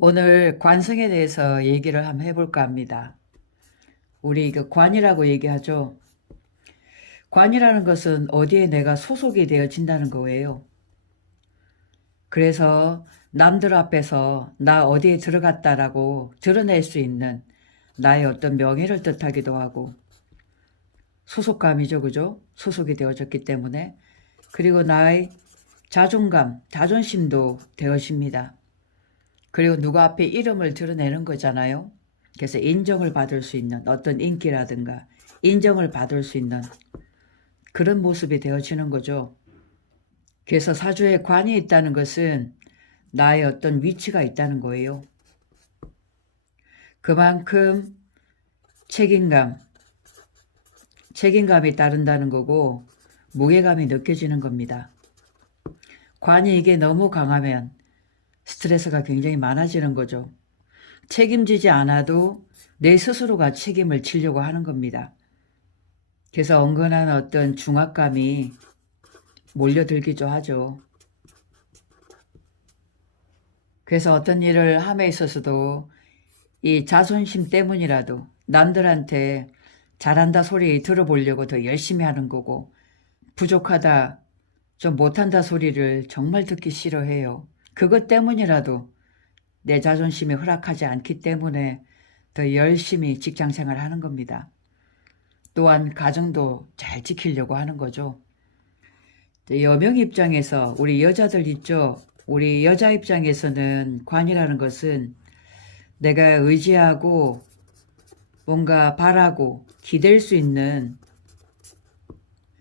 오늘 관성에 대해서 얘기를 한번 해볼까 합니다. 우리 관이라고 얘기하죠. 관이라는 것은 어디에 내가 소속이 되어진다는 거예요. 그래서 남들 앞에서 나 어디에 들어갔다라고 드러낼 수 있는 나의 어떤 명예를 뜻하기도 하고 소속감이죠, 그죠? 소속이 되어졌기 때문에. 그리고 나의 자존감, 자존심도 되어집니다. 그리고 누구 앞에 이름을 드러내는 거잖아요. 그래서 인정을 받을 수 있는 어떤 인기라든가 인정을 받을 수 있는 그런 모습이 되어지는 거죠. 그래서 사주에 관이 있다는 것은 나의 어떤 위치가 있다는 거예요. 그만큼 책임감이 따른다는 거고 무게감이 느껴지는 겁니다. 관이 이게 너무 강하면 스트레스가 굉장히 많아지는 거죠. 책임지지 않아도 내 스스로가 책임을 지려고 하는 겁니다. 그래서 은근한 어떤 중압감이 몰려들기도 하죠. 그래서 어떤 일을 함에 있어서도 이 자존심 때문이라도 남들한테 잘한다 소리 들어보려고 더 열심히 하는 거고, 부족하다, 좀 못한다 소리를 정말 듣기 싫어해요. 그것 때문이라도 내 자존심이 허락하지 않기 때문에 더 열심히 직장 생활을 하는 겁니다. 또한 가정도 잘 지키려고 하는 거죠. 여명 입장에서 우리 여자들 있죠. 우리 여자 입장에서는 관이라는 것은 내가 의지하고 뭔가 바라고 기댈 수 있는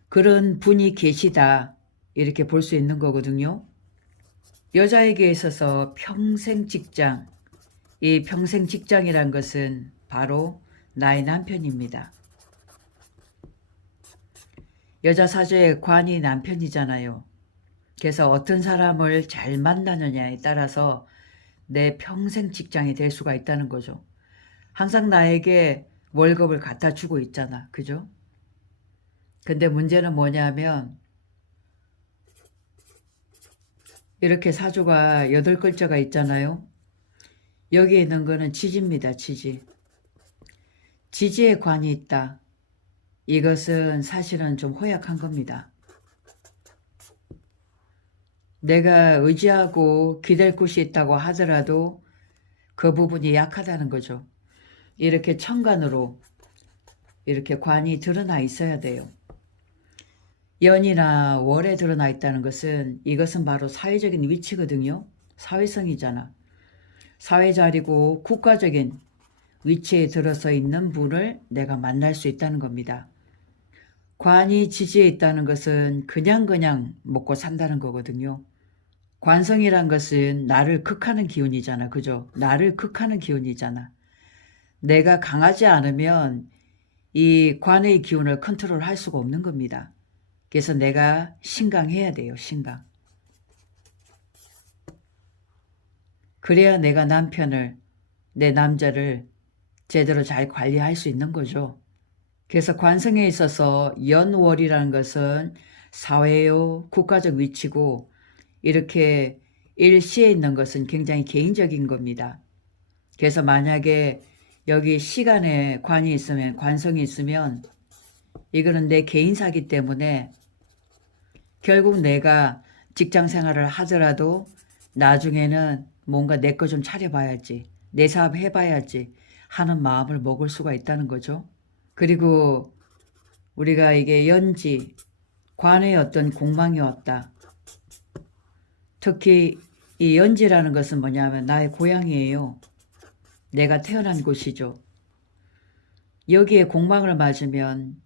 그런 분이 계시다, 이렇게 볼 수 있는 거거든요. 여자에게 있어서 평생 직장, 이 평생 직장이란 것은 바로 나의 남편입니다. 여자 사주의 관이 남편이잖아요. 그래서 어떤 사람을 잘 만나느냐에 따라서 내 평생 직장이 될 수가 있다는 거죠. 항상 나에게 월급을 갖다 주고 있잖아. 그죠? 근데 문제는 뭐냐면 이렇게 사주가 8글자가 있잖아요. 여기에 있는 거는 지지입니다. 지지. 지지에 관이 있다. 이것은 사실은 좀 허약한 겁니다. 내가 의지하고 기댈 곳이 있다고 하더라도 그 부분이 약하다는 거죠. 이렇게 천간으로 이렇게 관이 드러나 있어야 돼요. 연이나 월에 드러나 있다는 것은 이것은 바로 사회적인 위치거든요. 사회성이잖아. 사회자리고 국가적인 위치에 들어서 있는 분을 내가 만날 수 있다는 겁니다. 관이 지지에 있다는 것은 그냥 먹고 산다는 거거든요. 관성이란 것은 나를 극하는 기운이잖아. 그죠? 나를 극하는 기운이잖아. 내가 강하지 않으면 이 관의 기운을 컨트롤할 수가 없는 겁니다. 그래서 내가 신강해야 돼요. 신강. 그래야 내가 내 남자를 제대로 잘 관리할 수 있는 거죠. 그래서 관성에 있어서 연월이라는 것은 사회요, 국가적 위치고 이렇게 일시에 있는 것은 굉장히 개인적인 겁니다. 그래서 만약에 여기 시간에 관이 있으면, 관성이 있으면 이거는 내 개인사기 때문에 결국 내가 직장 생활을 하더라도 나중에는 뭔가 내 거 좀 차려봐야지, 내 사업 해봐야지 하는 마음을 먹을 수가 있다는 거죠. 그리고 우리가 이게 연지, 관의 어떤 공망이 왔다. 특히 이 연지라는 것은 뭐냐면 나의 고향이에요. 내가 태어난 곳이죠. 여기에 공망을 맞으면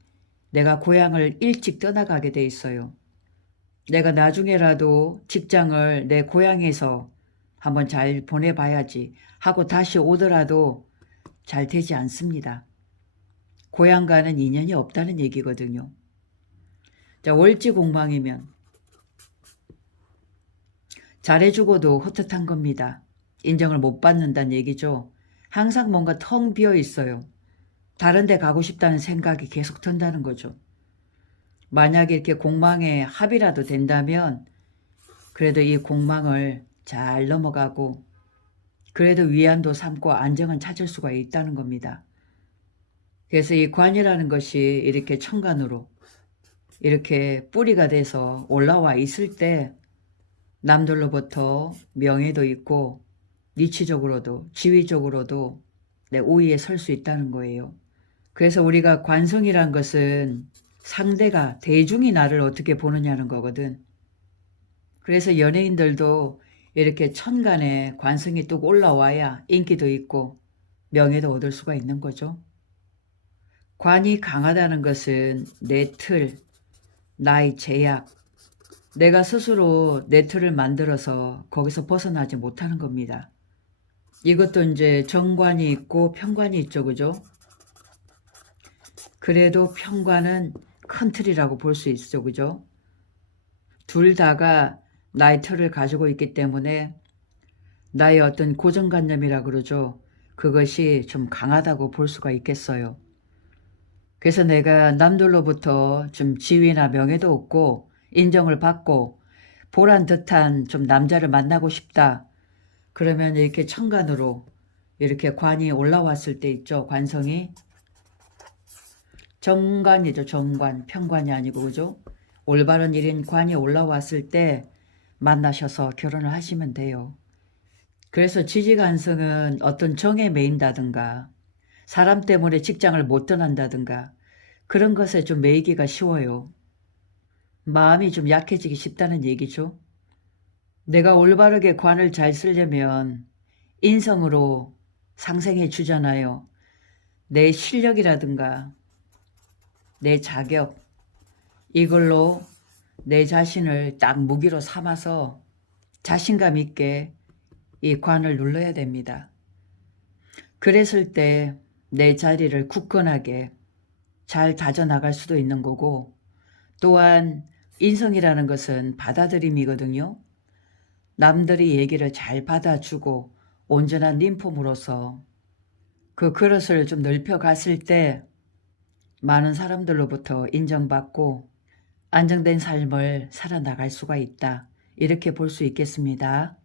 내가 고향을 일찍 떠나가게 돼 있어요. 내가 나중에라도 직장을 내 고향에서 한번 잘 보내봐야지 하고 다시 오더라도 잘 되지 않습니다. 고향과는 인연이 없다는 얘기거든요. 자, 월지 공망이면 잘해주고도 헛헛한 겁니다. 인정을 못 받는다는 얘기죠. 항상 뭔가 텅 비어 있어요. 다른 데 가고 싶다는 생각이 계속 든다는 거죠. 만약에 이렇게 공망에 합이라도 된다면 그래도 이 공망을 잘 넘어가고 그래도 위안도 삼고 안정은 찾을 수가 있다는 겁니다. 그래서 이 관이라는 것이 이렇게 천간으로 이렇게 뿌리가 돼서 올라와 있을 때 남들로부터 명예도 있고 위치적으로도 지위적으로도 내 우위에 설 수 있다는 거예요. 그래서 우리가 관성이란 것은 상대가 대중이 나를 어떻게 보느냐는 거거든. 그래서 연예인들도 이렇게 천간에 관성이 뚝 올라와야 인기도 있고 명예도 얻을 수가 있는 거죠. 관이 강하다는 것은 내 틀, 나의 제약, 내가 스스로 내 틀을 만들어서 거기서 벗어나지 못하는 겁니다. 이것도 이제 정관이 있고 편관이 있죠, 그죠? 그래도 편관은 큰 틀이라고 볼 수 있죠, 그죠? 둘 다가 나의 틀을 가지고 있기 때문에 나의 어떤 고정관념이라 그러죠. 그것이 좀 강하다고 볼 수가 있겠어요. 그래서 내가 남들로부터 좀 지위나 명예도 얻고 인정을 받고 보란 듯한 좀 남자를 만나고 싶다. 그러면 이렇게 천간으로 이렇게 관이 올라왔을 때 있죠. 관성이. 정관이죠. 정관. 편관이 아니고 그죠? 올바른 일인 관이 올라왔을 때 만나셔서 결혼을 하시면 돼요. 그래서 지지간성은 어떤 정에 매인다든가 사람 때문에 직장을 못 떠난다든가 그런 것에 좀 매이기가 쉬워요. 마음이 좀 약해지기 쉽다는 얘기죠. 내가 올바르게 관을 잘 쓰려면 인성으로 상생해 주잖아요. 내 실력이라든가 내 자격 이걸로 내 자신을 딱 무기로 삼아서 자신감 있게 이 관을 눌러야 됩니다. 그랬을 때 내 자리를 굳건하게 잘 다져나갈 수도 있는 거고 또한 인성이라는 것은 받아들임이거든요. 남들이 얘기를 잘 받아주고 온전한 림폼으로서 그 그릇을 좀 넓혀갔을 때 많은 사람들로부터 인정받고 안정된 삶을 살아나갈 수가 있다. 이렇게 볼 수 있겠습니다.